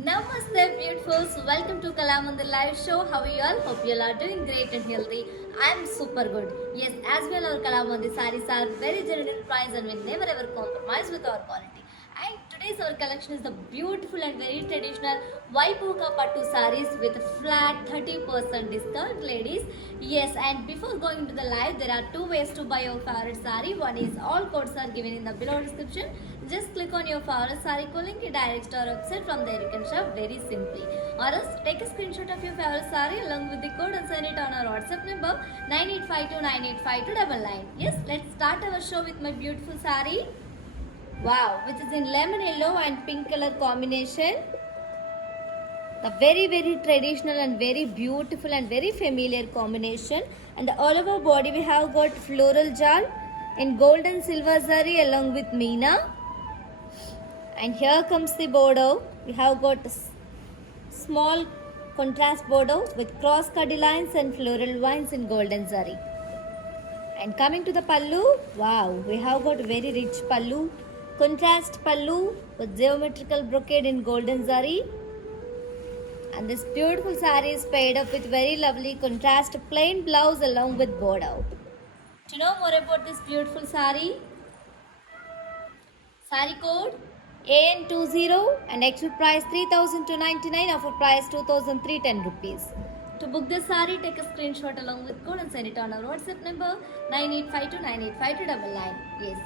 Namaste, beautifuls. Welcome to Kalamandir live show. How are you all? Hope you all are doing great and healthy. I'm super good. Yes, as well, our Kalamandir sarees are very genuine price and we never ever compromise with our quality. And today's our collection is the beautiful and very traditional Vaipuka Pattu sarees with flat 30% discount, ladies. Yes, and before going to the live, there are two ways to buy your favorite saree. One is all codes are given in the below description. Just click on your favorite saree link, it directs to our website. From there you can shop very simply. Or else take a screenshot of your favorite saree along with the code and send it on our WhatsApp number 9852985299. Yes, let's start our show with my beautiful saree. Wow, which is in lemon yellow and pink color combination. The very traditional and very beautiful and very familiar combination. And the all over body we have got floral jal in gold and silver zari along with meena. And here comes the border. We have got small contrast border with cross cutty lines and floral vines in golden zari. And coming to the pallu, wow, we have got very rich pallu, contrast pallu with geometrical brocade in golden zari. And this beautiful saree is paired up with very lovely contrast plain blouse along with border. To know more about this beautiful saree, saree code AN20 and actual price 3,299, offer price 2,310 rupees. To book this saree, take a screenshot along with code and send it on our WhatsApp number 9852985299. Yes,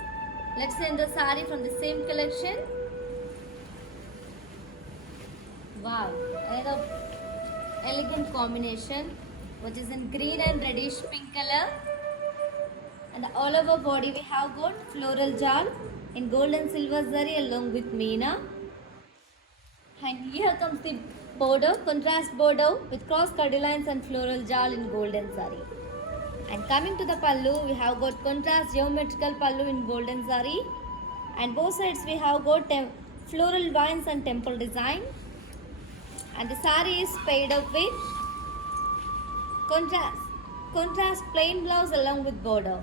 let's send the saree from the same collection. Wow, another elegant combination which is in green and reddish pink color. And the all over body we have got floral jal in gold and silver zari along with meena. And here comes the border, contrast border with cross cutty lines and floral jal in golden zari. And coming to the pallu, we have got contrast geometrical pallu in golden zari. And both sides we have got floral vines and temple design. And the saree is paired up with contrast plain blouse along with border.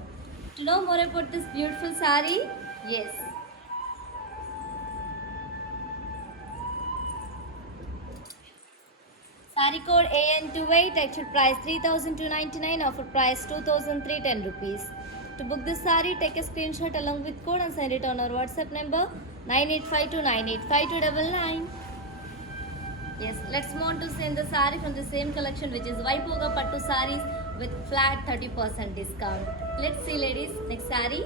To know more about this beautiful saree, yes, saree code AN28, actual price 3,299, offer price 2,310 rupees. To book this saree, take a screenshot along with code and send it on our WhatsApp number 9852985299. Yes, let's move on to send the saree from the same collection, which is Vaipuka Pattu sarees with flat 30% discount. Let's see, ladies, next saree.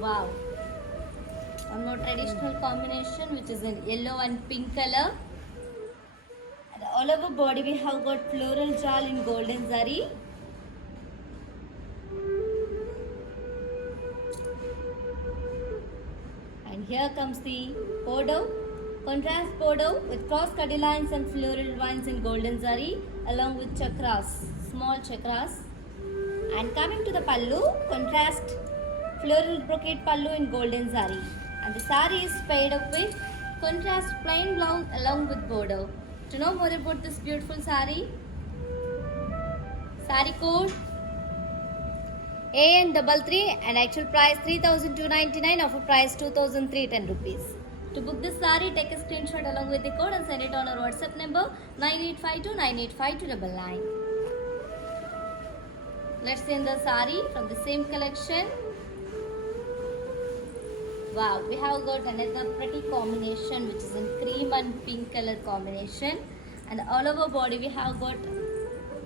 Wow. One more traditional combination which is in yellow and pink color. And all over body we have got floral jal in golden zari. And here comes the border, contrast border with cross cutty lines and floral vines in golden zari along with chakras, small chakras. And coming to the pallu, contrast floral brocade pallu in golden zari. And the saree is paired up with contrast plain blouse along with border. To know more about this beautiful saree, saree code AN33 and actual price 3,299, offer price 2,310 rupees. To book this saree, take a screenshot along with the code and send it on our WhatsApp number 9852985299. Let's send the saree from the same collection. Wow, we have got another pretty combination which is in cream and pink color combination. And all over body we have got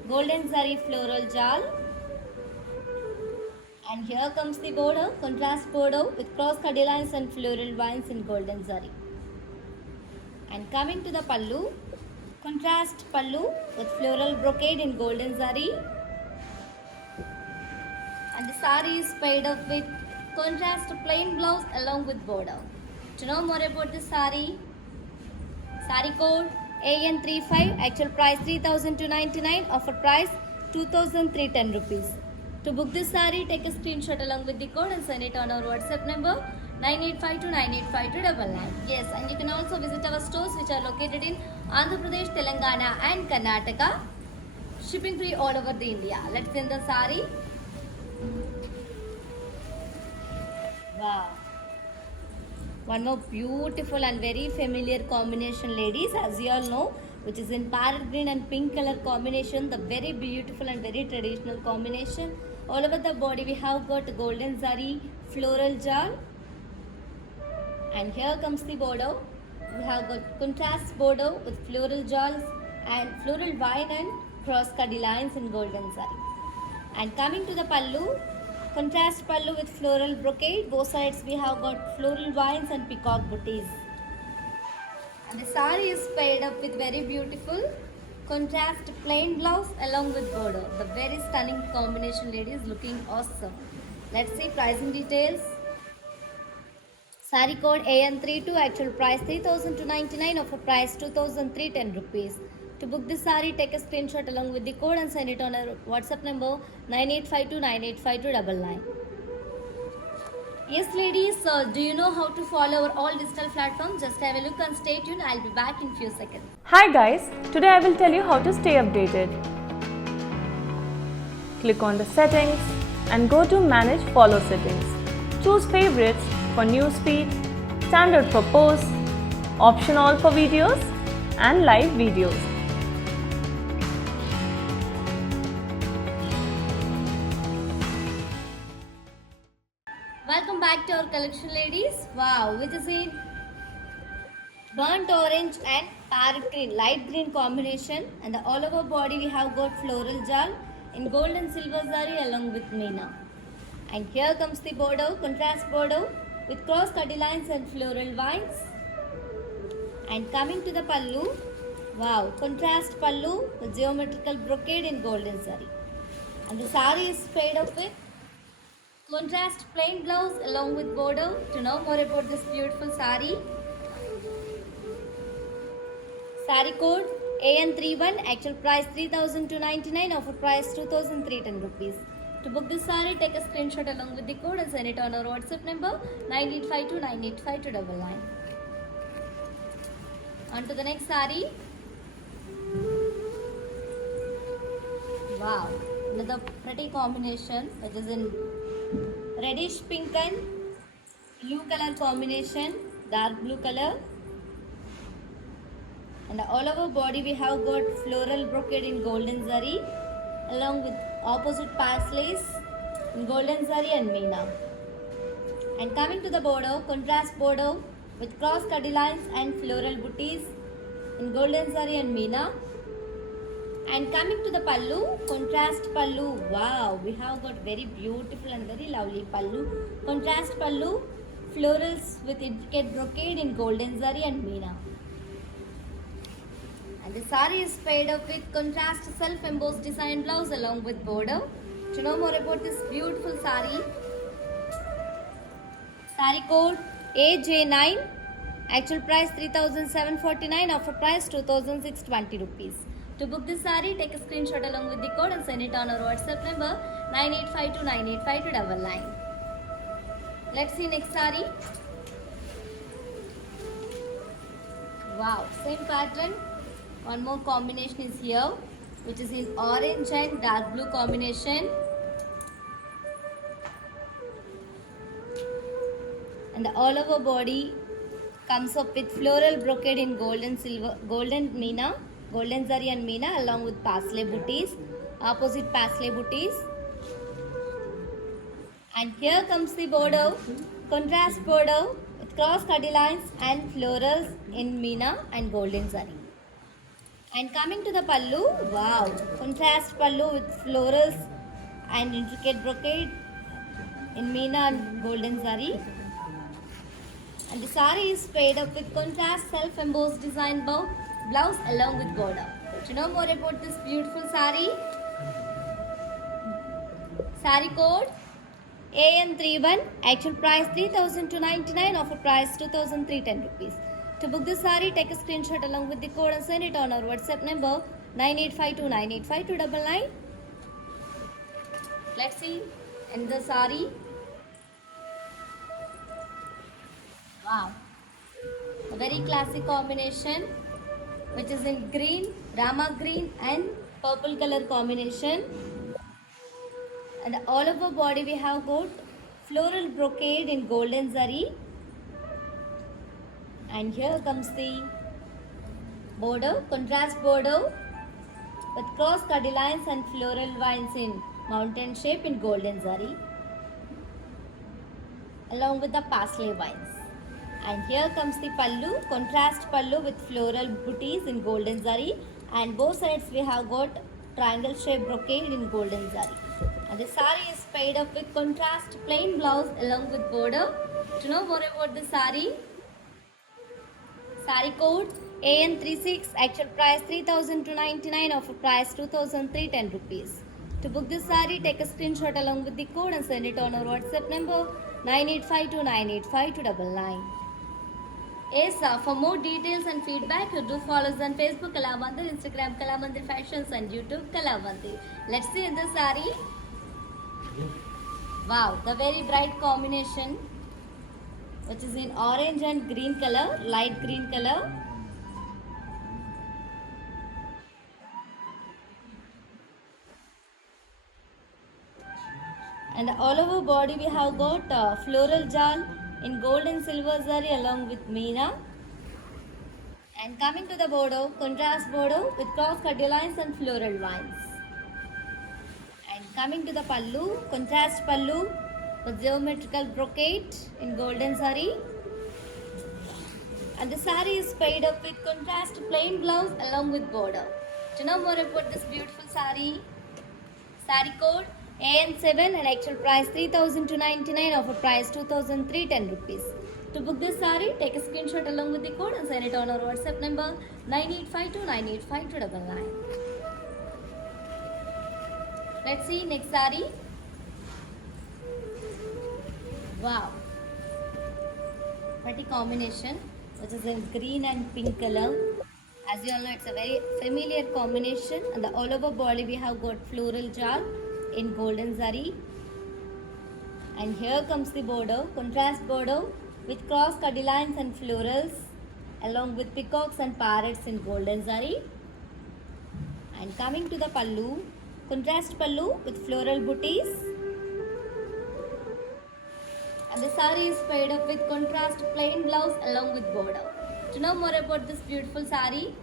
golden zari floral jal. And here comes the border, contrast border with cross cutty lines and floral vines in golden zari. And coming to the pallu, contrast pallu with floral brocade in golden zari. And the saree is paired up with contrast plain blouse along with border. To know more about this saree, saree code AN35, actual price 3,299, offer price 2,310 rupees. To book this saree, take a screenshot along with the code and send it on our WhatsApp number 9852985299. Yes, and you can also visit our stores which are located in Andhra Pradesh, Telangana and Karnataka. Shipping free all over the India. Let's see the saree. Wow. One more beautiful and very familiar combination, ladies, as you all know, which is in parrot green and pink color combination. The very beautiful and very traditional combination. All over the body we have got golden zari floral jal, and here comes the border. We have got contrast border with floral jals and floral vine and cross cutty lines in golden zari. And coming to the pallu, contrast pallu with floral brocade. Both sides we have got floral vines and peacock booties. And the saree is paired up with very beautiful contrast plain blouse along with border. The very stunning combination, ladies, looking awesome. Let's see pricing details. Saree code AN32, actual price 3,299, offer price 2,310 rupees. To book this saree, take a screenshot along with the code and send it on our WhatsApp number 9852985299. Yes, ladies, do you know how to follow our all digital platforms? Just have a look and stay tuned. I'll be back in few seconds. Hi guys, today I will tell you how to stay updated. Click on the settings and go to manage follow settings. Choose favorites for news feed, standard for posts, option all for videos and live videos. Welcome back to our collection, ladies. Wow, which is in burnt orange and parrot green, light green combination, and the all over body we have got floral jal in gold and silver zari along with meena. And here comes the border, contrast border with cross cutty lines and floral vines. And coming to the pallu, wow, contrast pallu with geometrical brocade in golden zari. And the saree is paired up with contrast plain blouse along with border. To know more about this beautiful saree, saree code AN31, actual price 3,299, offer price 2,310 rupees. To book this saree, take a screenshot along with the code and send it on our WhatsApp number 9852985299. On to the next saree. Wow, another pretty combination which is in reddish pink and blue color combination, dark blue color. And all over body we have got floral brocade in golden zari along with opposite parsleys in golden zari and meena. And coming to the border, contrast border with cross cutty lines and floral booties in golden zari and meena. And coming to the pallu, contrast pallu. Wow, we have got very beautiful and very lovely pallu. Contrast pallu, florals with intricate brocade in golden zari and meena. And the saree is paired up with contrast self-embossed design blouse along with border. To know more about this beautiful saree, saree code AJ9, actual price 3,749, offer price 2,620 rupees. To book this saree, take a screenshot along with the code and send it on our WhatsApp number 9852985299. Let's see next saree. Wow, same pattern. One more combination is here, which is in orange and dark blue combination. And the all over body comes up with floral brocade in golden silver, golden meena, golden zari and meena along with parsley booties, opposite parsley booties. And here comes the border, contrast border with cross cutty lines and florals in meena and golden zari. And coming to the pallu, wow, contrast pallu with florals and intricate brocade in meena and golden zari. And the saree is paired up with contrast self-embossed design blouse along with border. To know more about this beautiful saree, saree code AN31, actual price 3,299, offer price 2,310 rupees. To book this saree, take a screenshot along with the code and send it on our WhatsApp number 9852985299. Let's see another saree. Wow, a very classic combination which is in green, rama green and purple color combination. And all over body we have got floral brocade in golden zari. And here comes the border, contrast border with cross cutty lines and floral vines in mountain shape in golden zari, along with the parsley vines. And here comes the pallu, contrast pallu with floral booties in golden zari, and both sides we have got triangle shaped brocade in golden zari. And the sari is paired up with contrast plain blouse along with border. To know more about the sari code AN36, actual price 3,299, offer price 2,310 rupees. To book this sari, take a screenshot along with the code and send it on our WhatsApp number 9852985299. Yes, for more details and feedback, you do follow us on Facebook Kalamandir, Instagram Kalamandir Fashions and YouTube Kalamandir. Let's see in the sari. Wow, the very bright combination which is in orange and green color, light green color. And all over body we have got floral jal in gold and silver zari along with meena. And coming to the border, contrast border with cross cutty lines and floral vines. And coming to the pallu, contrast pallu with geometrical brocade in golden zari. And the sari is paired up with contrast plain blouse along with border. To know more about this beautiful sari code AN7 and actual price 3,299, offer price 2,310 rupees. To book this sari, take a screenshot along with the code and send it on our WhatsApp number 9852985299. Let's see next sari. Wow, pretty combination which is in green and pink color. As you all know, it's a very familiar combination. And the all over body we have got floral jar in golden zari. And here comes the border, contrast border with cross cutty lines and florals along with peacocks and parrots in golden zari. And coming to the pallu, contrast pallu with floral booties. And the sari is paired up with contrast plain blouse along with border. To know more about this beautiful sari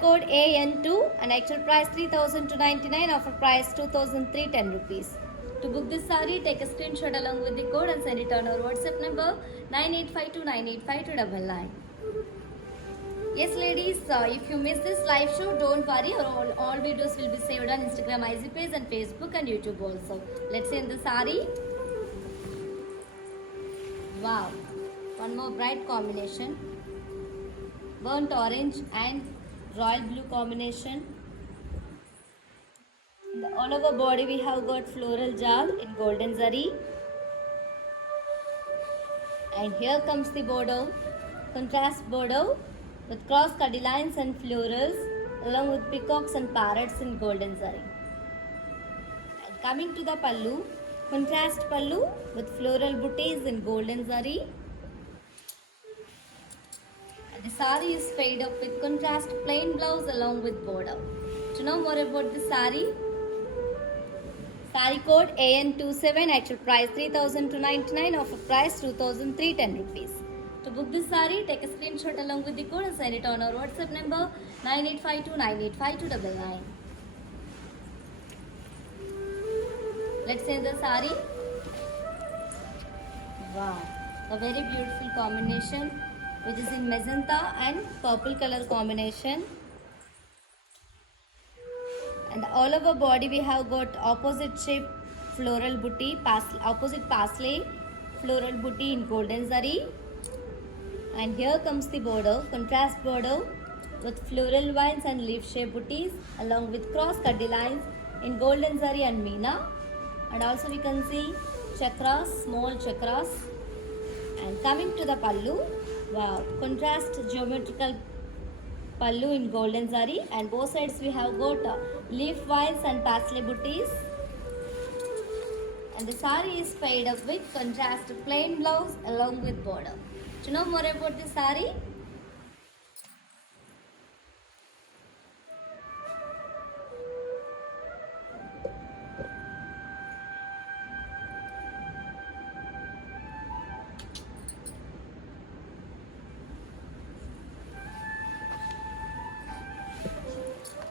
code AN2 and actual price 3,299, offer price 2,310 rupees. To book this sari, take a screenshot along with the code and send it on our WhatsApp number 9852985299. Yes ladies, if you miss this live show, don't worry, all videos will be saved on Instagram IG page and Facebook and YouTube also. Let's see in the sari. Wow, one more bright combination, burnt orange and royal blue combination. In the all over body we have got floral jal in golden zari. And here comes the border, contrast border with cross cutty lines and florals along with peacocks and parrots in golden zari. And coming to the pallu, contrast pallu with floral bouquets in golden zari. And the sari is paired up with contrast plain blouse along with border. To know more about the sari code AN27, actual price 3,299, offer price 2,310 rupees. To book this sari, take a screenshot along with the code and send it on our WhatsApp number 9852985299. Let's see the sari. Wow, a very beautiful combination which is in magenta and purple color combination. And all over body we have got opposite shape floral booty, opposite parsley floral booty in golden zari. And here comes the border, contrast border with floral vines and leaf shape booties along with cross cutty lines in golden zari and meena. And also we can see chakras, small chakras. And coming to the pallu, wow, contrast geometrical pallu in golden zari, and both sides we have got leaf vines and parsley booties. And the sari is paired up with contrast plain blouse along with border. To know more about the sari,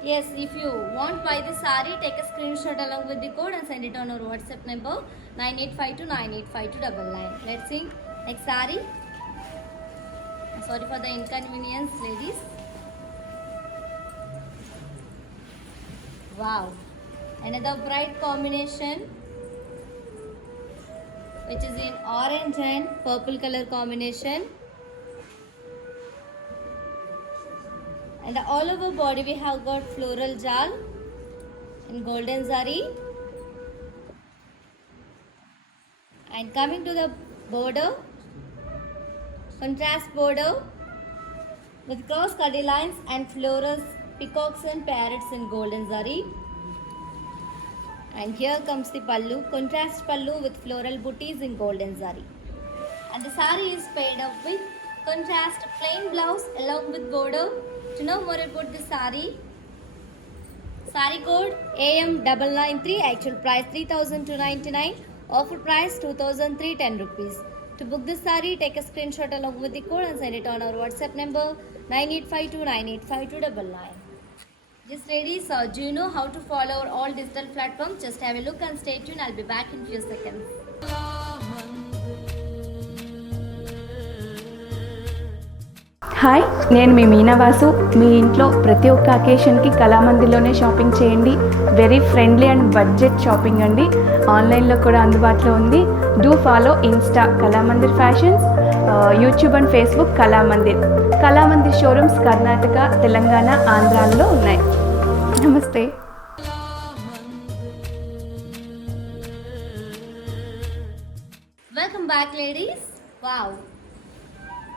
yes, if you want buy the sari, take a screenshot along with the code and send it on our WhatsApp number 9852985299. Let's see next sari. Sorry for the inconvenience, ladies. Wow, another bright combination, which is in orange and purple color combination. And the all over body we have got floral jal in golden zari. And coming to the border, contrast border with cross cutty lines and florals, peacocks and parrots in golden zari. And here comes the pallu, contrast pallu with floral booties in golden zari. And the sari is paired up with contrast plain blouse along with border. To know more about the sari, sari code AM993, actual price 3,299, offer price 2,310 rupees. To book this sari, take a screenshot along with the code and send it on our WhatsApp number 9852985299. Yes, ladies, do you know how to follow our all digital platforms? Just have a look and stay tuned. I'll be back in few seconds. Hi, నేను మీ మీనావాసు. మీ ఇంట్లో ప్రతి ఒక్క అకేషన్కి కళామందిర్లోనే shopping చేయండి. Very friendly and budget shopping అండి. ఆన్లైన్లో కూడా అందుబాటులో ఉంది. Do follow Insta Kalamandir fashions, YouTube and Facebook Kalamandir. Kalamandir showrooms Karnataka, Telangana, ఆంధ్రాలో ఉన్నాయి. నమస్తే. Welcome back, ladies. Wow,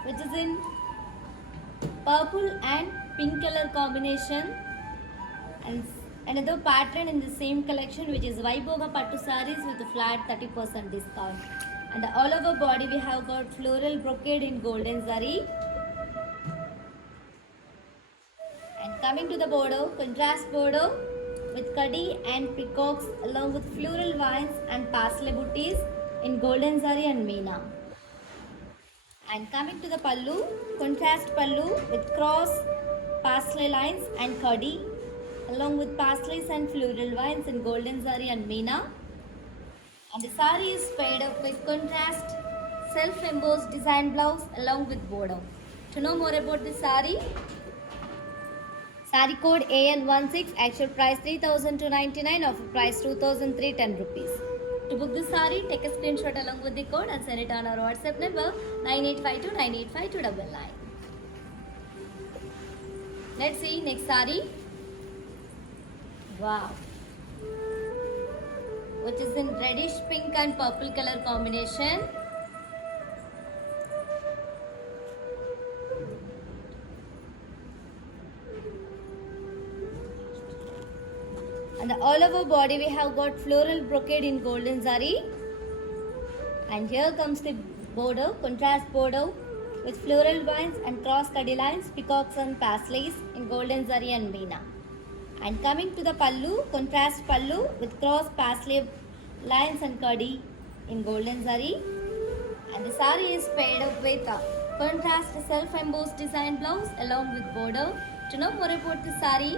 which is in purple and pink color combination, and another pattern in the same collection, which is Vaibhoga Pattu sarees with a flat 30% discount. And the all over body we have got floral brocade in golden zari. And coming to the border, contrast border with kaddi and peacocks along with floral vines and parsley booties in golden zari and meena. And coming to the pallu, contrast pallu with cross parsley lines and kaddi along with parsleys and floral vines in golden zari and meena. And the sari is paired up with contrast self-embossed design blouse along with border. To know more about the sari, sari code AN16, actual price 3,299, offer price 2,310 rupees. To book this sari, take a screenshot along with the code and send it on our WhatsApp number 9852985299. Let's see next sari. Wow, which is in reddish pink and purple color combination. And the all over body we have got floral brocade in golden zari. And here comes the border, contrast border with floral vines and cross cutty lines, peacocks and parsleys in golden zari and meena. And coming to the pallu, contrast pallu with cross parsley lines and kaddi in golden zari. And the sari is paired up with a contrast self-embossed design blouse along with border. To know more about the sari,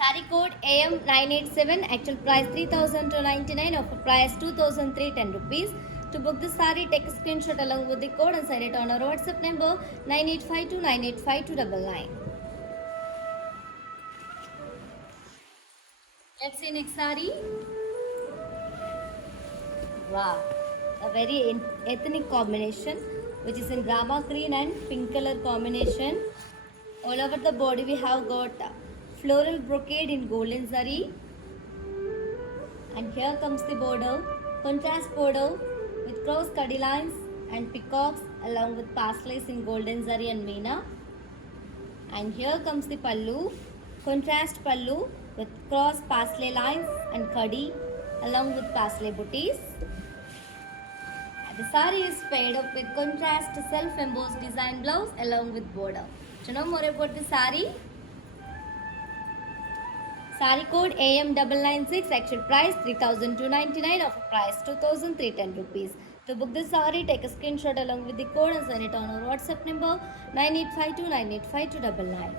sari code AM987, actual price 3,299, offer price 2,310 rupees. To book the sari, take a screenshot along with the code and send it on our WhatsApp number 9852985299. Let's see next sari. Wow, a very ethnic combination, which is in rama green and pink color combination. All over the body we have got floral brocade in golden zari. And here comes the border, contrast border with cross cutty lines and peacocks along with parsleys in golden zari and meena. And here comes the pallu, contrast pallu with cross parsley lines and kaddi along with paisley booties. The saree is paired up with contrast self-embossed design blouse along with border. To know more about the saree, saree code AM996, actual price 3,299, offer price 2,310 rupees. To book the saree, take a screenshot along with the code and send it on our WhatsApp number 9852985299.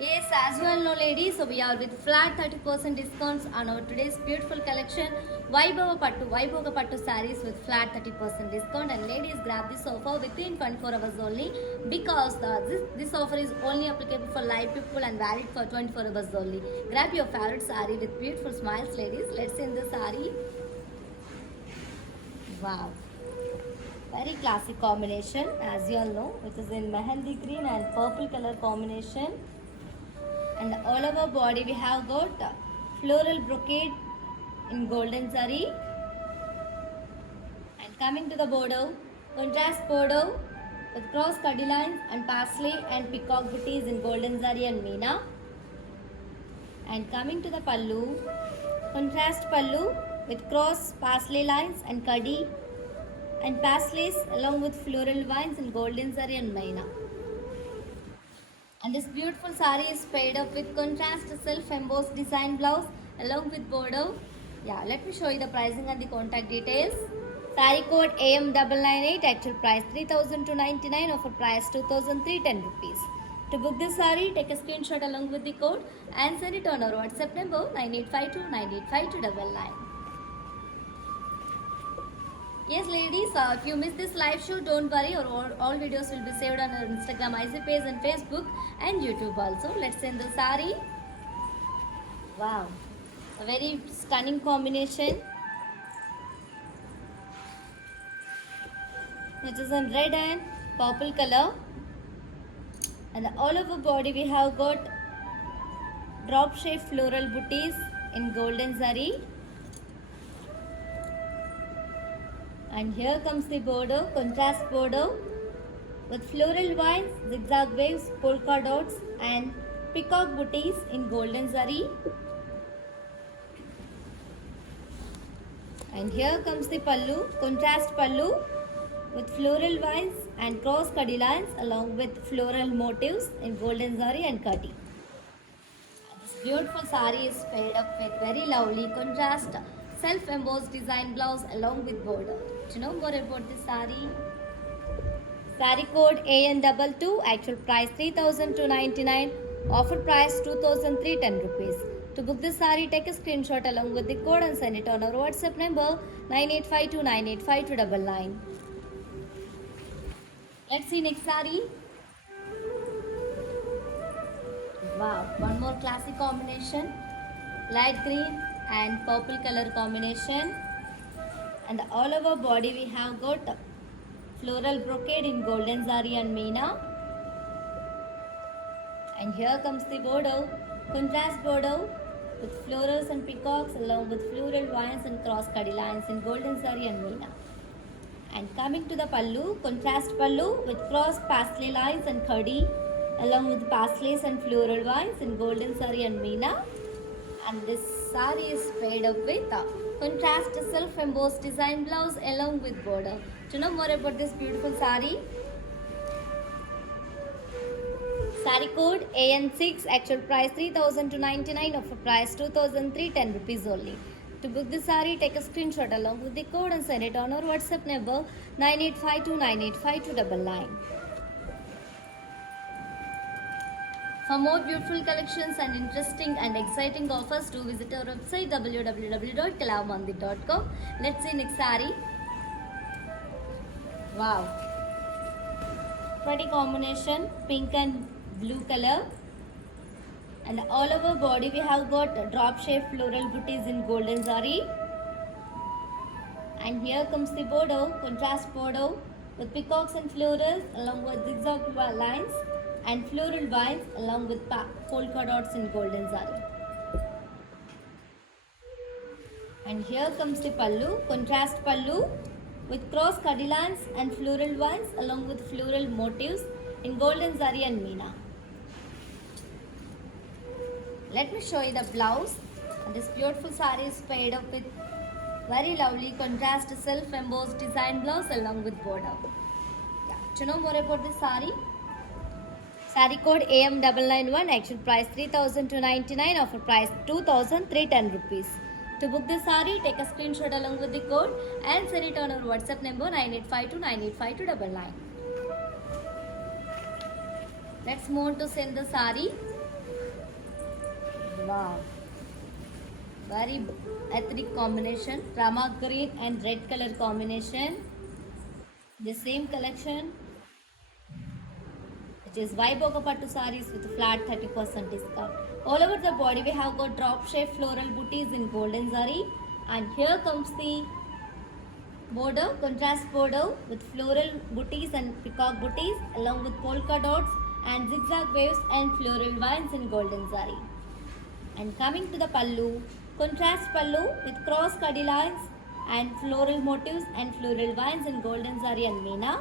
Yes, as you all know ladies, so we are with flat 30% discounts on our today's beautiful collection Vaibhava Pattu sarees with flat 30% discount, and ladies grab this offer within 24 hours only, because this offer is only applicable for live people and valid for 24 hours only. Grab your favorite saree with beautiful smiles ladies. Let's see in the saree. Wow. Very classic combination, as you all know, which is in mehendi green and purple color combination. And all over body we have got floral brocade in golden zari. And coming to the border, contrast border with cross cuddy lines and parsley and peacock booties in golden zari and meena. And coming to the pallu, contrast pallu with cross parsley lines and cuddy and parsleys along with floral vines in golden zari and meena. And this beautiful saree is paired up with contrast self-embossed design blouse along with border. Yeah, let me show you the pricing and the contact details. Saree code AM998, actual price 3,299, offer price 2,310 rupees. To book this saree, take a screenshot along with the code and send it on our WhatsApp number 9852985299. Yes ladies, if you miss this live show, don't worry, all videos will be saved on our Instagram, IG page and Facebook and YouTube also. Let's send the saree. Wow, a very stunning combination, which is in red and purple color. And all over body we have got drop shape floral booties in golden zari. And here comes the border, contrast border with floral vines, zigzag waves, polka dots and peacock booties in golden zari. And here comes the pallu, contrast pallu with floral vines and cross cuddy lines along with floral motifs in golden zari and kati. This beautiful saree is paired up with very lovely contrast self-embossed design blouse along with border. To know more about this saree, saree code AN22, actual price 3,299, offer price 2,310 rupees. To book this saree, take a screenshot along with the code and send it on our WhatsApp number 9852985299. Let's see next saree. Wow, one more classic combination, light green and purple color combination. And all over body we have got floral brocade in golden zari and meena. And here comes the border, contrast border with florals and peacocks along with floral vines and cross cuddy lines in golden zari and meena. And coming to the pallu, contrast pallu with cross parsley lines and khadi along with parsleys and floral vines in golden zari and meena. And this saree is paired up with contrast self-embossed design blouse along with border. To know more about this beautiful saree, saree code AN6, actual price 3,299, offer price 2,310 rupees only. To book the saree, take a screenshot along with the code and send it on our WhatsApp number 9852985299. For more beautiful collections and interesting and exciting offers, do visit our website www.kalamandir.com. Let's see next saree. Wow, pretty combination, pink and blue color. And all over body we have got drop shape floral booties in golden zari. And here comes the border, contrast border with peacocks and florals along with zigzag lines and floral vines along with polka dots in golden zari. And here comes the pallu, contrast pallu with cross cuddy lines and floral vines along with floral motifs in golden zari and meena. Let me show you the blouse. And this beautiful saree is paired up with very lovely contrast self-embossed design blouse along with border. Yeah. To know more about this saree, saree code AM991, actual price 3,299, offer price 2,310 rupees. To book this saree, take a screenshot along with the code and send it on our WhatsApp number 9852985299. Let's move on to send the saree. Wow. Very ethnic combination, rama green and red color combination. The same collection, which is Vaiboga Pattu sarees with flat 30% discount. All over the body we have got drop shape floral booties in golden zari, and here comes the border, contrast border with floral booties and peacock booties along with polka dots and zigzag waves and floral vines in golden zari. And coming to the pallu, contrast pallu with cross kadi lines and floral motifs and floral vines in golden zari and meena.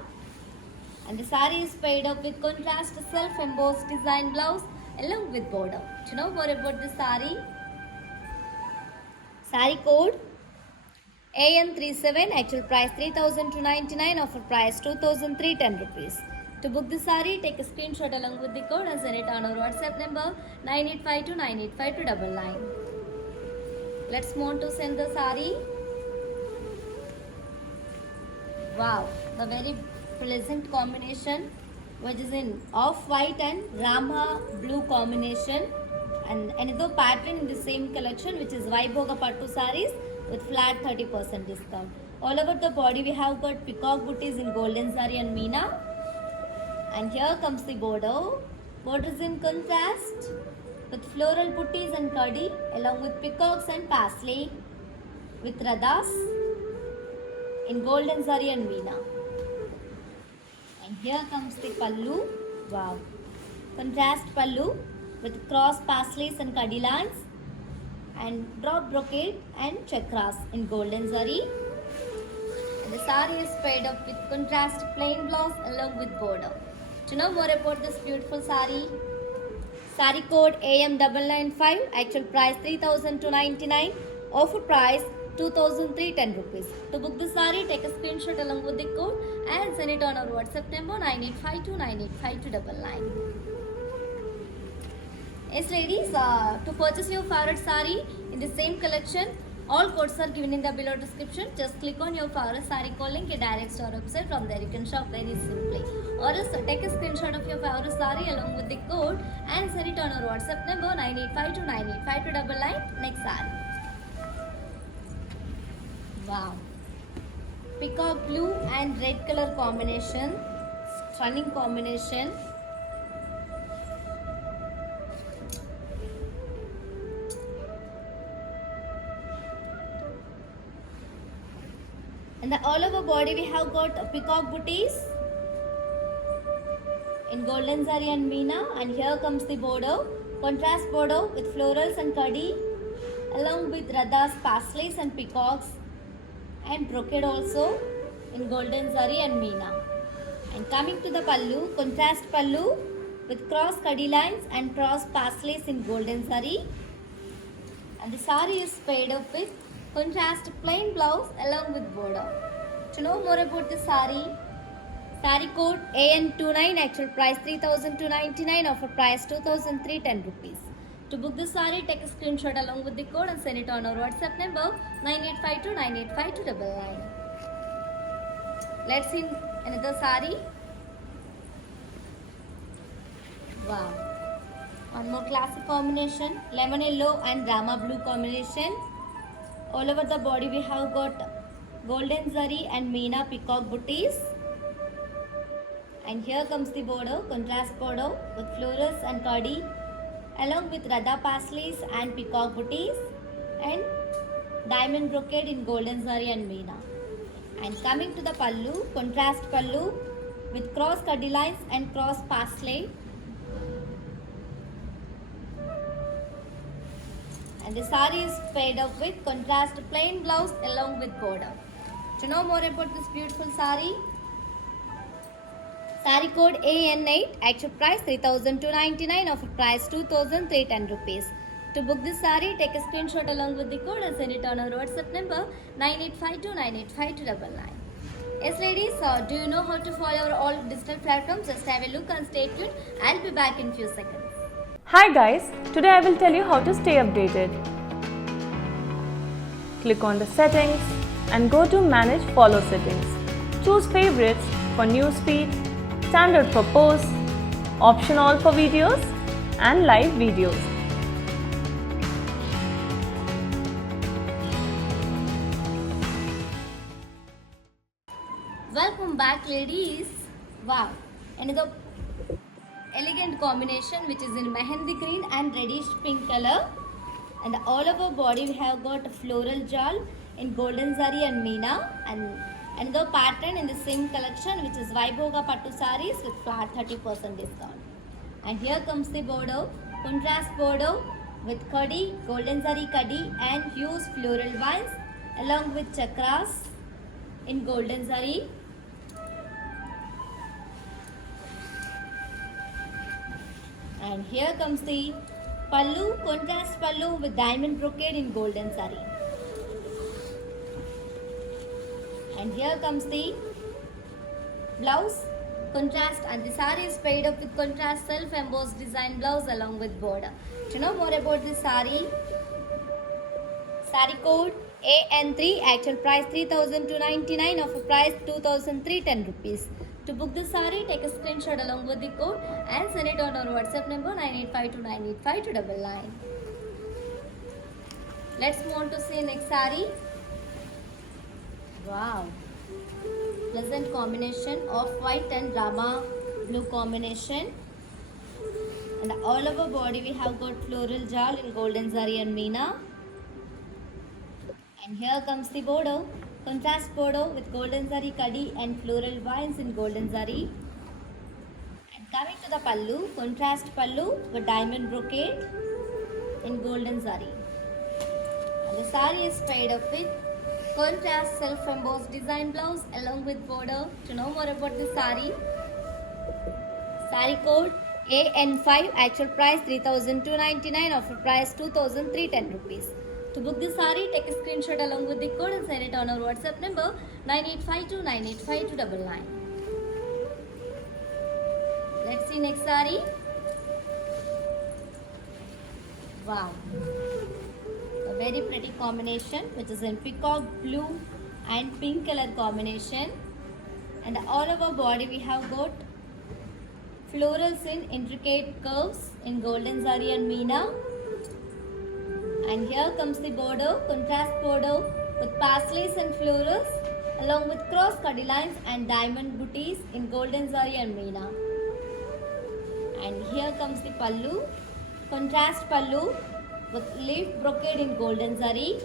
And the saree is paired up with contrast self-embossed design blouse along with border. To know more about the saree, saree code AN37, actual price 3,299, offer price 2,310 rupees. To book the saree, take a screenshot along with the code and send it on our WhatsApp number 9852985299. Let's move on to send the saree. Wow, the very pleasant combination, which is in off-white and Rama blue combination, and another pattern in the same collection, which is Vaiboga Pattu sarees with flat 30% discount. All over the body we have got peacock booties in golden zari and meena. And here comes the border. Border is in contrast with floral booties and kadi along with peacocks and parsley with radhas in golden zari and meena. And here comes the pallu. Wow. Contrast pallu with cross parsleys and kadi lines and drop brocade and chakras in golden zari. And the saree is paired up with contrast plain blouse along with border. To know more about this beautiful saree, saree code AM995, actual price 3,299, offer price 2,310 rupees. To book the saree, take a screenshot along with the code and send it on our WhatsApp number 9852985299. Yes ladies, to purchase your favorite saree in the same collection, all codes are given in the below description. Just click on your favorite saree code link, it directs to our website. From there you can shop very simply. Or else take a screenshot of your favorite saree along with the code and send it on our WhatsApp number 9852985299. Next saree. Wow. Peacock blue and red color combination. Stunning combination. And the all over body we have got peacock booties in golden zari and meena, and here comes the border, contrast border with florals and kadi along with radhas, parsleys and peacocks and brocade also in golden zari and meena. And coming to the pallu, contrast pallu with cross kadi lines and cross parsleys in golden zari. And the saree is paired up with contrast plain blouse along with border. To know more about the saree, saree code AN29, actual price 3,299, offer price 2,310 rupees. To book the saree, take a screenshot along with the code and send it on our WhatsApp number 9852985299. Let's see another saree. Wow. One more classic combination, lemon yellow and rama blue combination. All over the body we have got golden zari and meena peacock booties. And here comes the border, contrast border with florals and kadi along with radha parsleys and peacock booties and diamond brocade in golden zari and meena. And coming to the pallu, contrast pallu with cross kadi lines and cross parsley. And the saree is paired up with contrast plain blouse along with border. To know more about this beautiful saree, saree code AN8, actual price 3,299, offer price 2,310 rupees. To book this saree, take a screenshot along with the code and send it on our WhatsApp number 9852985299. Yes, ladies, do you know how to follow our all digital platforms? Just have a look and stay tuned. I'll be back in few seconds. Hi guys, today I will tell you how to stay updated. Click on the settings and go to manage follow settings. Choose favorites for newsfeed, standard for posts, option all for videos and live videos. Welcome back, ladies. Wow, another elegant combination which is in mehendi green and reddish pink color, and all over body we have got a floral jal in golden zari and meena, and another pattern in the same collection which is Vaibhoga Pattu sarees with flat 30% discount. And here comes the border, contrast border with kadi, golden zari kadi and huge floral vines along with chakras in golden zari. And here comes the pallu, contrast pallu with diamond brocade in golden saree. And here comes the blouse, contrast, and the saree is paired up with contrast self-embossed design blouse along with border. To know more about this saree code AN3, actual price 3,299, offer price 2,310 rupees. To book the saree, take a screenshot along with the code and send it on our WhatsApp number 9852985299. Let's move on to see next saree. Wow, pleasant combination of white and rama blue combination, and all over body we have got floral jal in golden zari and meena. And here comes the border, contrast border with golden zari kadi and floral vines in golden zari. And coming to the pallu, contrast pallu with diamond brocade in golden zari. And the saree is paired up with contrast self-embossed design blouse along with border. To know more about the saree code AN5, actual price 3,299, offer price 2,310 rupees. To book this saree, take a screenshot along with the code and send it on our WhatsApp number 9852985299. Let's see next saree. Wow, a very pretty combination which is in peacock blue and pink color combination, and all over body we have got florals in intricate curves in golden zari and meena. And here comes the border, contrast border with paisleys and florals along with cross cutty lines and diamond booties in golden zari and meena. And here comes the pallu, contrast pallu with leaf brocade in golden zari.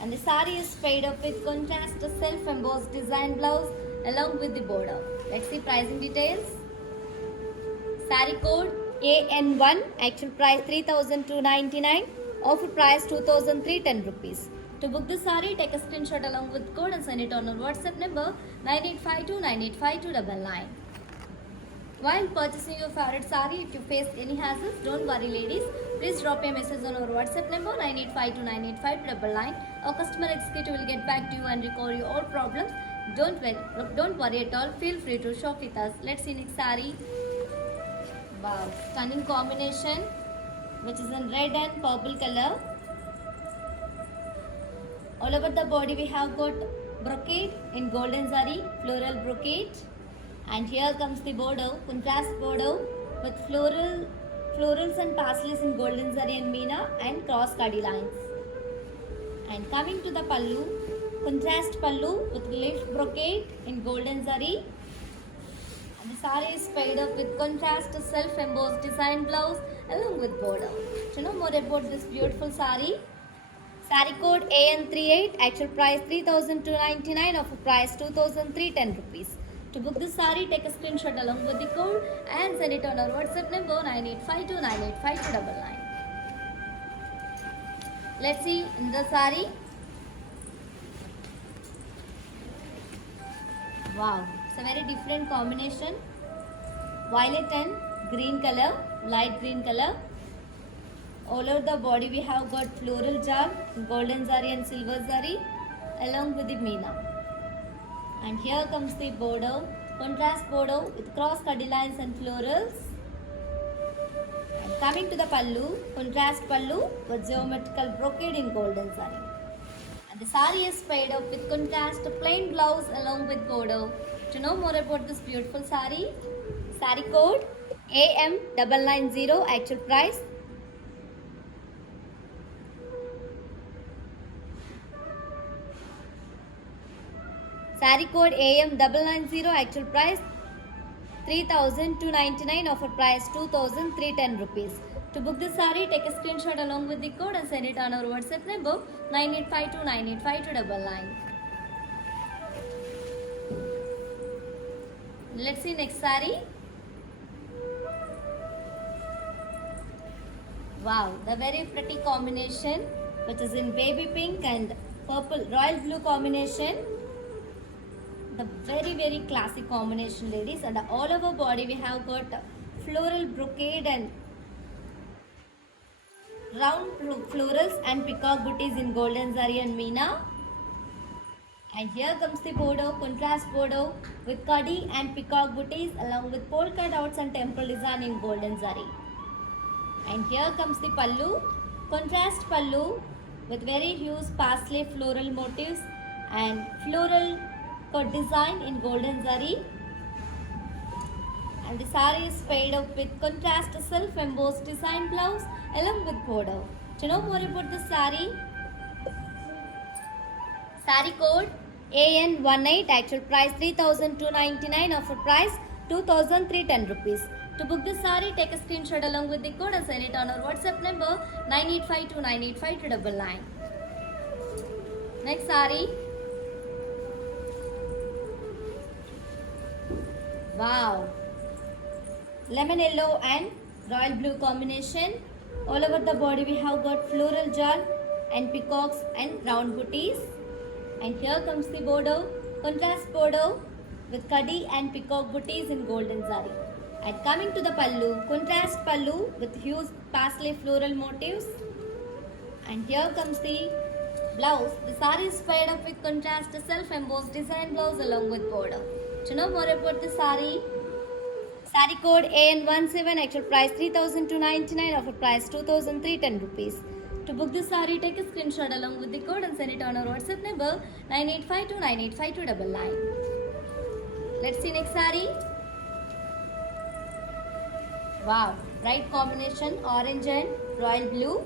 And the saree is paired up with contrast self-embossed design blouse along with the border. Let's see pricing details. Saree code AN1, actual price 3,299, offer price 2,310 rupees. To book the saree, take a screenshot along with code and send it on our WhatsApp number 9852985299. While purchasing your favorite saree, if you face any hassles, don't worry, ladies. Please drop a message on our WhatsApp number 9852985299. Our customer executive will get back to you and record your all problems. Don't worry at all. Feel free to shop with us. Let's see next saree. Wow, stunning combination which is in red and purple color. All over the body we have got brocade in golden zari, floral brocade. And here comes the border, contrast border with florals and paisleys in golden zari and meena and cross cutty lines. And coming to the pallu, contrast pallu with leaf brocade in golden zari. And the saree is paired up with contrast self-embossed design blouse along with border. To know more about this beautiful saree code AN38, actual price 3,299, offer price 2,310 rupees. To book this saree, take a screenshot along with the code and send it on our WhatsApp number 9852985299. Let's see in the saree. Wow, it's a very different combination, violet and green color, light green color. All over the body we have got floral jal, golden zari and silver zari along with the meena. And here comes the border, contrast border with cross cutty lines and florals. And coming to the pallu, contrast pallu with geometrical brocade in golden zari. And the sari is paired up with contrast plain blouse along with border. To know more about this beautiful sari, sari code AM990, actual price sari code AM990, actual price 3,299, offer price 2,310 rupees. To book this sari, take a screenshot along with the code and send it on our WhatsApp number 9852985299. Let's see next sari. Wow, the very pretty combination which is in baby pink and purple royal blue combination. The very classic combination, ladies, and all over body we have got floral brocade and round florals and peacock booties in golden zari and meena. And here comes the border, contrast border with kadi and peacock booties along with polka dots and temple design in golden zari. And here comes the pallu, contrast pallu with very huge parsley floral motifs and floral cut design in golden zari. And the sari is paired up with contrast self-embossed design blouse along with border. To know more about the sari, sari code AN18, actual price 3,299, offer price 2,310 rupees. To book this sari, take a screenshot along with the code and send it on our WhatsApp number 9852985299. Next sari. Wow, lemon yellow and royal blue combination. All over the body we have got floral jal and peacocks and round booties. And here comes the border, contrast border with kadi and peacock booties in golden zari. And coming to the pallu, contrast pallu with huge parsley floral motifs. And here comes the blouse. The sari is paired up with contrast self-embossed design blouse along with border. To know more about the sari, sari code AN17, actual price 3,299, offer price 2,310 rupees. To book this sari, take a screenshot along with the code and send it on our WhatsApp number 9852985299. Let's see next sari. Wow, bright combination orange and royal blue.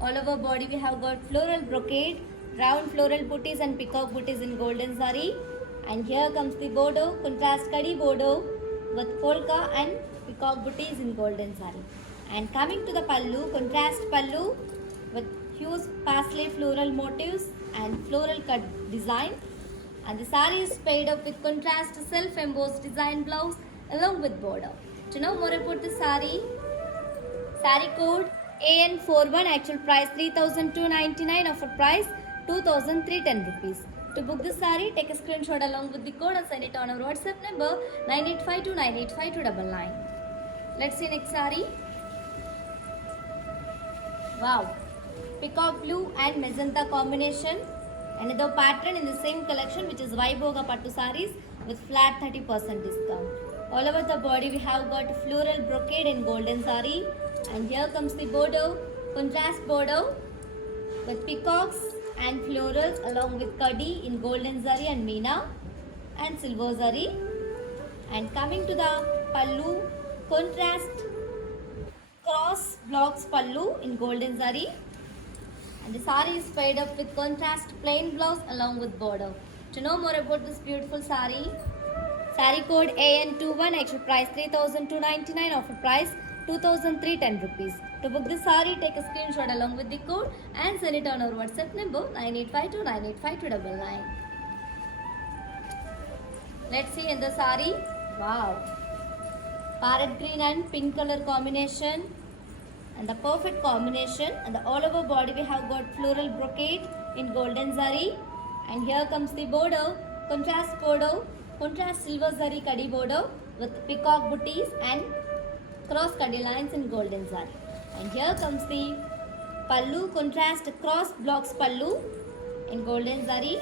All over body we have got floral brocade, round floral booties and peacock booties in golden zari. And here comes the border, contrast kadi border with polka and peacock booties in golden zari. And coming to the pallu, contrast pallu with huge parsley floral motifs and floral cut design. And the sari is paired up with contrast self-embossed design blouse along with border. To know more about the sari, sari code AN41, actual price 3,299, offer price 2,310 rupees. To book this sari, take a screenshot along with the code and send it on our WhatsApp number 9852985299. Let's see next sari. Wow, peacock blue and magenta combination. Another pattern in the same collection, which is Vaibhoga Pattu saris with flat 30% discount. All over the body we have got floral brocade in golden sari. And here comes the border, contrast border with peacocks and florals along with kadi in golden zari and meena and silver zari. And coming to the pallu, contrast cross blocks pallu in golden zari. And the sari is paired up with contrast plain blouse along with border. To know more about this beautiful sari, sari code AN21, actual price 3,299, offer price 2,310 rupees. To book this sari, take a screenshot along with the code and send it on our WhatsApp number 9852985299. Let's see in the sari. Wow, parrot green and pink color combination and the perfect combination. And the all over body we have got floral brocade in golden zari. And here comes the border, contrast silver zari kadi border with peacock booties and cross kadi lines in golden zari. And here comes the pallu contrast cross blocks pallu in golden zari,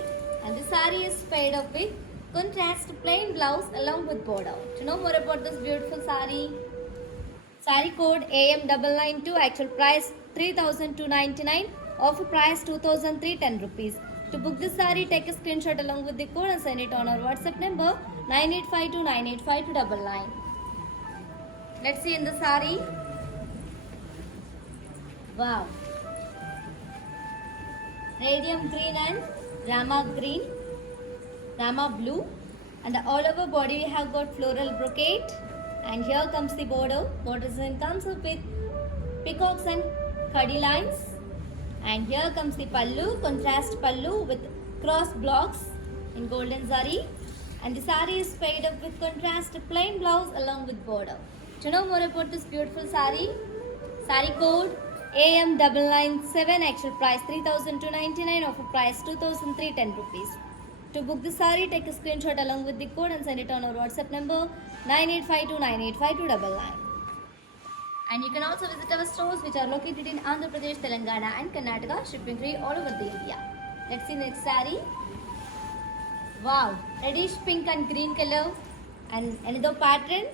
and the saree is paired up with contrast plain blouse along with border. To know more about this beautiful saree, saree code AM992, actual price 3,299, offer price 2,310 rupees. To book this saree, take a screenshot along with the code and send it on our WhatsApp number 9852985299. Let's see in the saree. Wow. Radium green and Rama green, Rama blue, and the all over body we have got floral brocade, and here comes the border. Border design comes up with peacocks and khadi lines, and here comes the pallu, contrast pallu with cross blocks in golden zari, and the saree is paired up with contrast plain blouse along with border. To know more about this beautiful saree, saree code AM997, actual price 3,299, offer price 2,310 rupees. To book the saree, take a screenshot along with the code and send it on our WhatsApp number 9852985299. And you can also visit our stores which are located in Andhra Pradesh, Telangana and Karnataka, shipping free all over the India. Let's see next saree. Wow, reddish pink and green color, and another pattern.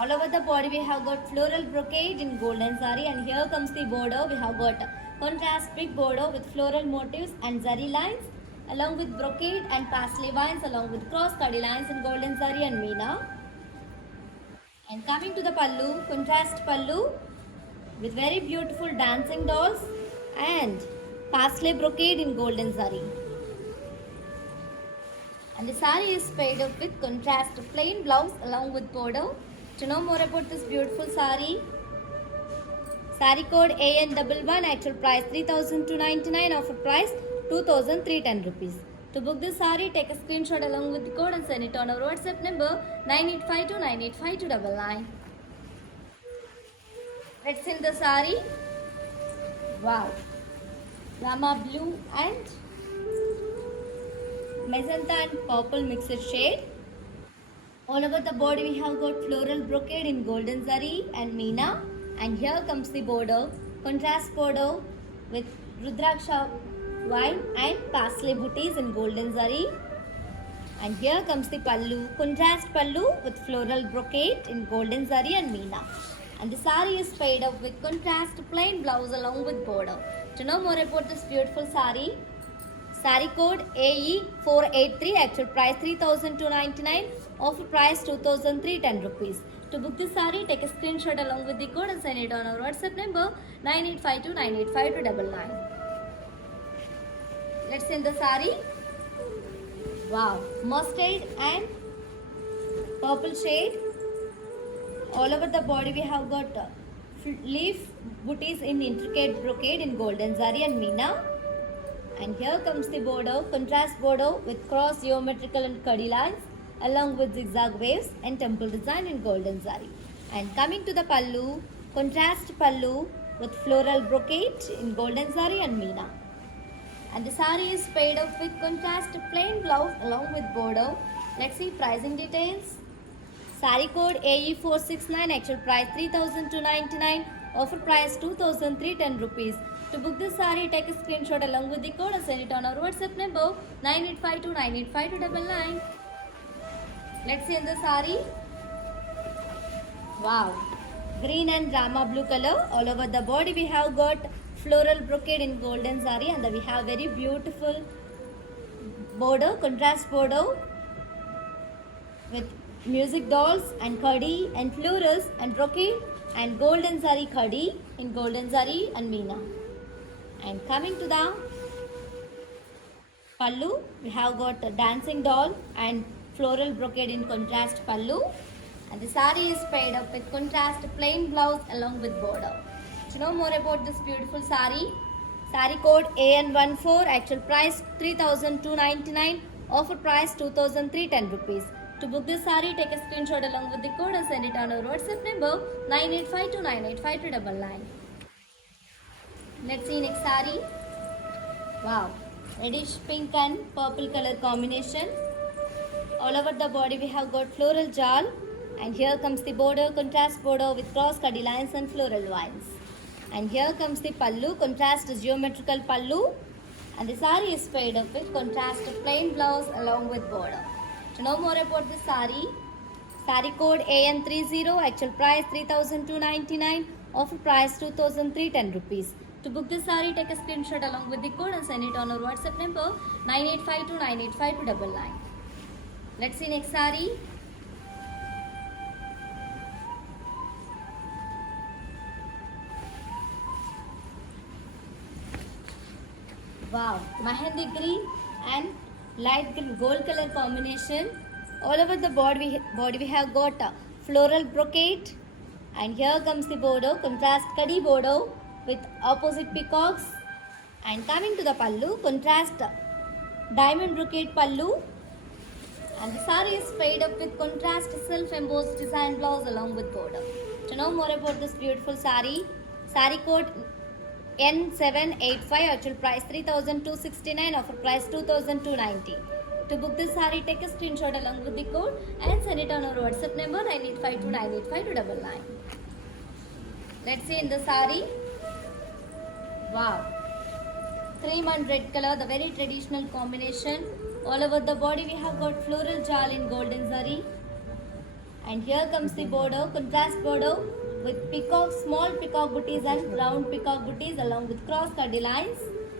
All over the body we have got floral brocade in golden zari, and here comes the border. We have got contrast big border with floral motifs and zari lines along with brocade and parsley vines along with cross khadi lines in golden zari and meena. And coming to the pallu, contrast pallu with very beautiful dancing dolls and parsley brocade in golden zari. And the saree is paired up with contrast plain blouse along with border. To know more about this beautiful saree, saree code AN11, actual price 3,299, offer price 2,310 rupees. To book this saree, take a screenshot along with the code and send it on our WhatsApp number 9852985299. Let's see the saree. Wow, Rama blue and magenta and purple mixed shade. All over the body we have got floral brocade in golden zari and meena, and here comes the border, contrast border with rudraksha vine and parsley booties in golden zari, and here comes the pallu, contrast pallu with floral brocade in golden zari and meena, and the saree is paired up with contrast plain blouse along with border. To know more about this beautiful saree, saree code AE483, actual price 3,299, offer price 2,310 rupees. To book this saree, take a screenshot along with the code and send it on our WhatsApp number 9852985299. Let's see the saree. Wow, mustard and purple shade. All over the body we have got leaf booties in intricate brocade in golden zari and meena. And here comes the border, contrast border with cross geometrical and khadi lines along with zigzag waves and temple design in golden zari. And coming to the pallu, contrast pallu with floral brocade in golden zari and meena. And the saree is paired up with contrast plain blouse along with border. Let's see pricing details. Saree code AE469, actual price 3,299, offer price 2,310 rupees. To book this saree, take a screenshot along with the code and send it on our WhatsApp number 9852985299. Let's see in the saree. Wow, green and Rama blue color. All over the body we have got floral brocade in golden zari, and we have very beautiful border, contrast border with music dolls and khadi and florals and brocade and golden zari khadi in golden zari and meena. And coming to the pallu, we have got a dancing doll and floral brocade in contrast pallu, and the saree is paired up with contrast plain blouse along with border. To know more about this beautiful saree, saree code AN14, actual price 3,299, offer price 2,310 rupees. To book this saree, take a screenshot along with the code and send it on our WhatsApp number 9852985299. Let's see next saree. Wow, reddish pink and purple color combination. All over the body we have got floral jal, and here comes the border, contrast border with cross khadi lines and floral vines. And here comes the pallu, contrast geometrical pallu. And the saree is paired up with contrast plain blouse along with border. To know more about the saree, saree code AN30, actual price 3,299, offer price 2,310 rupees. To book this saree, take a screenshot along with the code and send it on our WhatsApp number 9852985299. Let's see next saree. Wow, mehendi green and light green gold color combination. All over the body we have got a floral brocade, and here comes the border, contrast kadi border with opposite peacocks. And coming to the pallu, contrast diamond brocade pallu, and the saree is paired up with contrast self embossed design blouse along with border. To know more about this beautiful saree, saree code N785, actual price 3,269, offer price 2,290. To book this saree, take a screenshot along with the code and send it on our WhatsApp number 9852985299. Let's see in the saree. Wow, cream and red color, the very traditional combination. All over the body we have got floral jal in golden zari. And here comes the border, contrast border with peacock, small peacock booties and round peacock booties along with cross cutty lines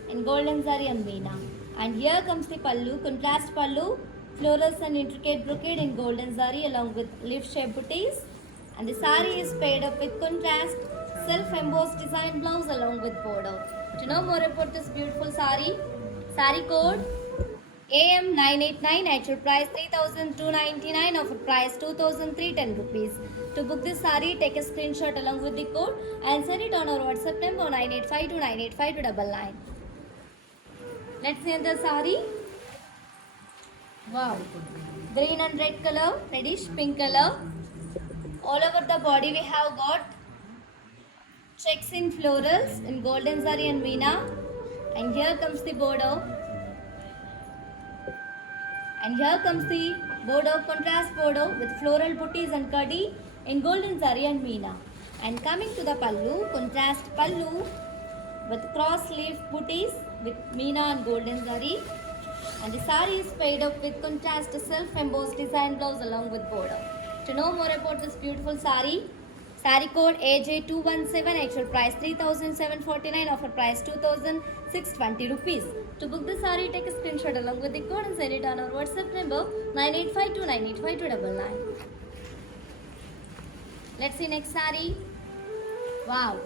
in golden zari and veena. And here comes the pallu, contrast pallu, florals and intricate brocade in golden zari along with leaf shaped booties. And the saree is paired up with contrast self embossed design blouse along with border. To know more about this beautiful saree, saree code AM989, actual price 3,299, offer price 2,310 rupees. To book this saree, take a screenshot along with the code and send it on our WhatsApp number 9852985299. Let's see the saree. Wow, green and red color, reddish pink color. All over the body we have got checks in florals in golden zari and veena. And here comes the border. And here comes the border, contrast border with floral booties and kadi in golden zari and veena. And coming to the pallu, contrast pallu with cross leaf booties with veena and golden zari. And the saree is paired up with contrast self embossed design blouse along with border. To know more about this beautiful saree, saree code AJ217, actual price 3,749, offer price 2,620 rupees. To book the saree, take a screenshot along with the code and send it on our WhatsApp number 9852985299. Let's see next saree. Wow,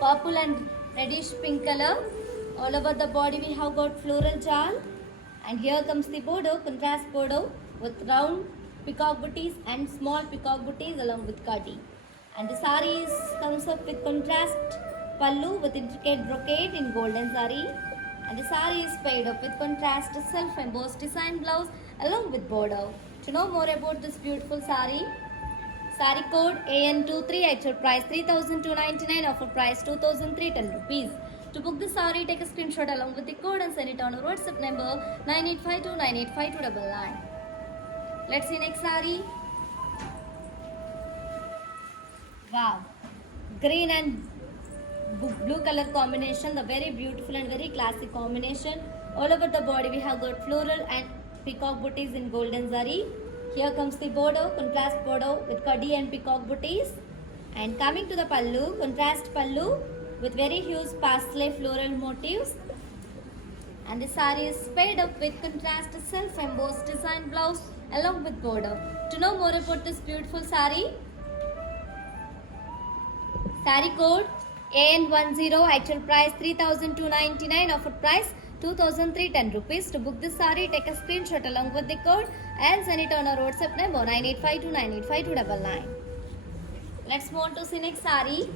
purple and reddish pink color. All over the body we have got floral jal. And here comes the border, contrast border with round peacock booties and small peacock booties along with kadi. And the saree comes up with contrast pallu with intricate brocade in golden zari. And the saree is paired up with contrast self embossed design blouse along with border. To know more about this beautiful saree, saree code AN23, actual price 3,299, offer price 2,310 rupees. To book the saree, take a screenshot along with the code and send it on our WhatsApp number 9852985299. Let's see next saree. Wow, green and blue color combination, the very beautiful and very classic combination. All over the body we have got floral and peacock booties in golden zari. Here comes the border, contrast border with kadi and peacock booties. And coming to the pallu, contrast pallu with very huge pastel floral motifs. And the saree is paired up with contrast self embossed design blouse along with border. To know more about this beautiful saree, saree code AN10, actual price 3,299, offer price 2,310 rupees. To book this saree, take a screenshot along with the code and send it on our WhatsApp number 9852985299. Let's move on to see next saree.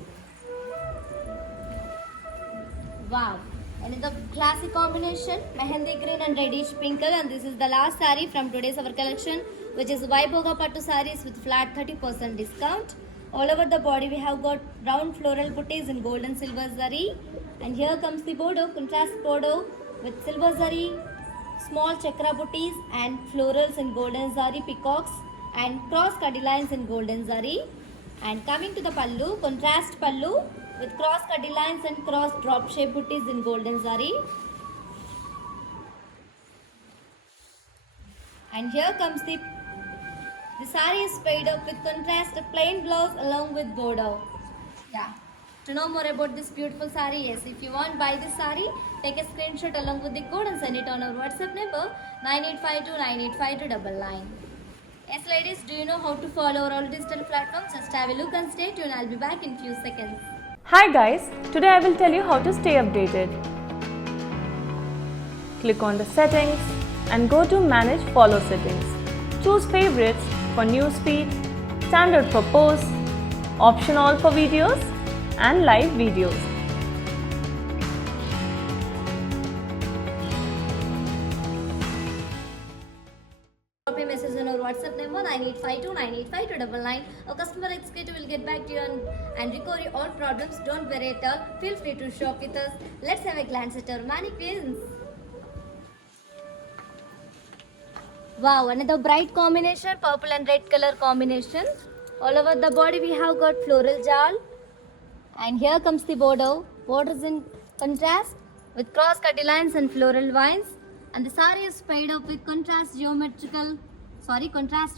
Wow, and in the classic combination, mehendi green and reddish pink color. And this is the last saree from today's our collection, which is Vaibhoga Pattu sarees with flat 30% discount. All over the body we have got round floral booties in gold and silver zari. And here comes the border, contrast border with silver zari, small chakra booties and florals in golden zari peacocks and cross cutty lines in golden zari. And coming to the pallu, contrast pallu with cross cutty lines and cross drop shape booties in golden zari. And here comes the saree is paid up with contrast plain blouse along with border. Yeah. To know more about this beautiful saree, yes, if you want buy this saree, take a screenshot along with the code and send it on our WhatsApp number 9852985299. Yes, ladies, do you know how to follow our all digital platforms? Just have a look and stay tuned. I'll be back in few seconds. Hi guys, today I will tell you how to stay updated. Click on the settings and go to manage follow settings. Choose favorites for newsfeed, standard for posts, option all for videos and live videos. Drop a message on our WhatsApp number 9852985299. Our customer executive will get back to you and recover all problems. Don't worry at all. Feel free to shop with us. Let's have a glance at our mannequins. Wow, another bright combination, purple and red color combination. All over the body we have got floral jal. And here comes the border. Borders in contrast with cross cutty lines and floral vines. And the saree is paid up with contrast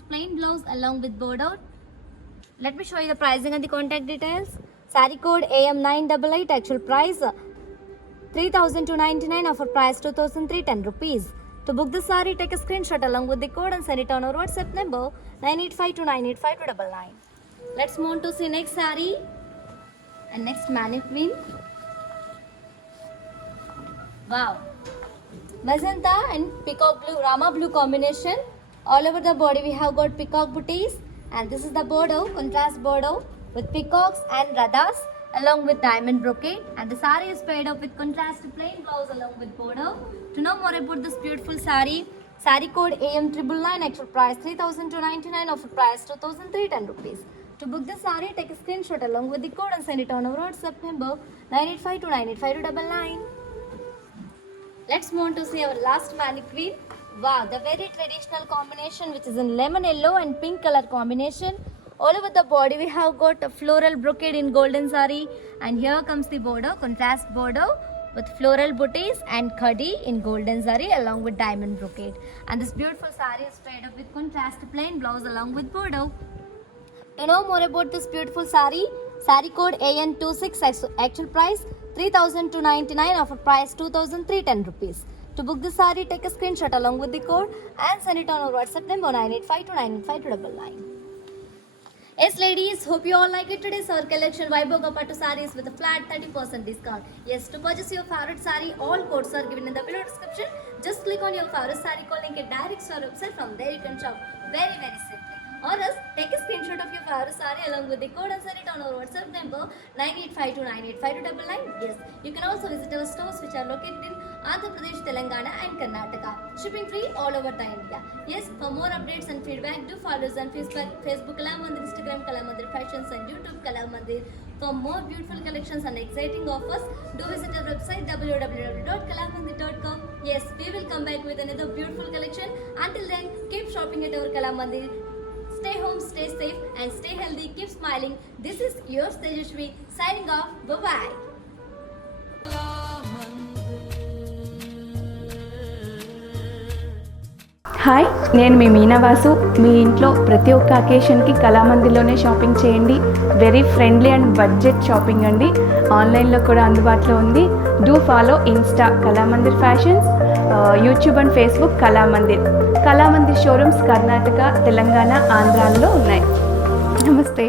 plain blouse along with border. Let me show you the pricing and the contact details. Saree code AM988, actual price 3,299, offer price 2,310 rupees. To book the saree, take a screenshot along with the code and send it on our WhatsApp number 9852985299. Let's move on to see next saree and next mannequin. Wow, magenta and peacock blue, rama blue combination. All over the body we have got peacock booties, and this is the border, contrast border with peacocks and radhas along with diamond brocade, and the saree is paired up with contrast plain blouse along with border. To know more about this beautiful saree, saree code AM999, actual price 3,299, offer price 2,310 rupees. To book the saree, take a screenshot along with the code and send it on our WhatsApp number 9852985299. Let's move on to see our last mannequin. Wow, the very traditional combination which is in lemon yellow and pink color combination. All over the body we have got a floral brocade in golden saree, and here comes the border, contrast border with floral booties and khadi in golden saree along with diamond brocade. And this beautiful saree is paired up with contrast plain blouse along with border. To know more about this beautiful saree, saree code AN26, actual price 3,299, offer price 2,310 rupees. To book the saree, take a screenshot along with the code and send it on our WhatsApp number 9852985299. Yes, ladies, hope you all like it. Today's our collection Vaibhoga Pattu sarees with a flat 30% discount. Yes, to purchase your favorite saree, all codes are given in the below description. Just click on your favorite saree code link and direct to our website. From there you can shop very simply. Or else, take a screenshot of your favorite saree along with the code and send it on our WhatsApp number 9852985299. Yes, you can also visit our stores which are located in Andhra Pradesh, Telangana and Karnataka. Shipping free all over the India. Yes, for more updates and feedback, do follow us on Facebook Kalamandir, Instagram Kalamandir Fashions and YouTube Kalamandir. For more beautiful collections and exciting offers, do visit our website www.kalamandir.com. Yes, we will come back with another beautiful collection. Until then, keep shopping at our Kalamandir. Stay home, stay safe and stay healthy. Keep smiling. This is yours Tejashwi signing off. Bye-bye. Hi, నేను మీ మీనావాసు. మీ ఇంట్లో ప్రతి ఒక్క అకేషన్కి కళామందిర్లోనే shopping చేయండి. Very friendly and budget shopping అండి. ఆన్లైన్లో కూడా అందుబాటులో ఉంది. Do follow Insta Kalamandir fashions, YouTube and Facebook Kalamandir showrooms Karnataka, Telangana, ఆంధ్రాలో ఉన్నాయి. నమస్తే.